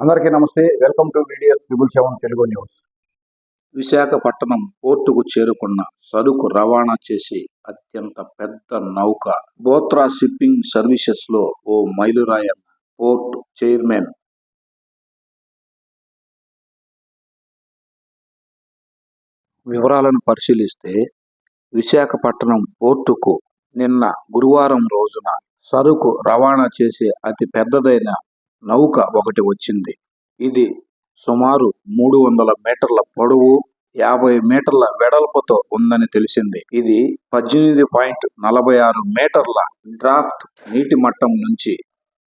అందరికీ నమస్తే. Welcome to videos triple seven Telugu news Visakhapatnam పోర్టుకు చేరుకున్న సరుకు రవాణా చేసే అత్యంత పెద్ద నౌక బోత్రా షిప్పింగ్ సర్వీసెస్లో ఓ మైలురాయన్ పోర్ట్ చైర్మన్ వివరాలను పరిశీలిస్తే విశాఖపట్నం పోర్టుకు నిన్న గురువారం రోజున సరుకు రవాణా చేసే అతి పెద్దదైన నౌక ఒకటి వచ్చింది. ఇది సుమారు మూడు వందల మీటర్ల పొడవు యాభై మీటర్ల వెడల్పుతో ఉందని తెలిసింది. ఇది పద్దెనిమిది పాయింట్ నలభై ఆరు మీటర్ల డ్రాఫ్ట్ నీటి మట్టం నుంచి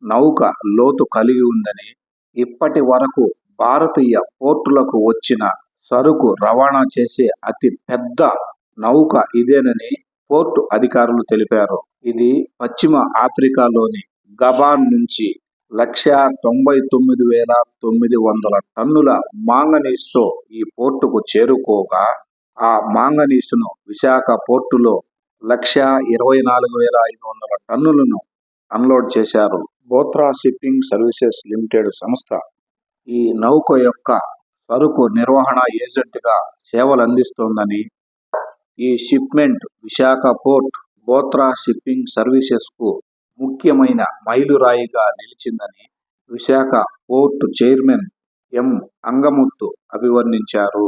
నౌక లోతు కలిగి ఉందని ఇప్పటి వరకు భారతీయ పోర్టులకు వచ్చిన సరుకు రవాణా చేసే అతి పెద్ద నౌక ఇదేనని పోర్టు అధికారులు తెలిపారు. ఇది పశ్చిమ ఆఫ్రికాలోని గబాన్ నుంచి లక్ష తొంభై తొమ్మిది వేల తొమ్మిది వందల టన్నుల మాంగనీస్తో ఈ పోర్టుకు చేరుకోగా ఆ మాంగనీసును విశాఖ పోర్టులో లక్ష ఇరవై నాలుగు వేల ఐదు వందల టన్నులను అన్లోడ్ చేశారు. బోత్రా షిప్పింగ్ సర్వీసెస్ లిమిటెడ్ సంస్థ ఈ నౌక యొక్క సరుకు నిర్వహణ ఏజెంట్గా సేవలు అందిస్తోందని ఈ shipment Visakha port Bothra shipping సర్వీసెస్కు ముఖ్యమైన మైలురాయిగా నిలిచిందని Visakha port chairman M Angamuthu అభివర్ణించారు.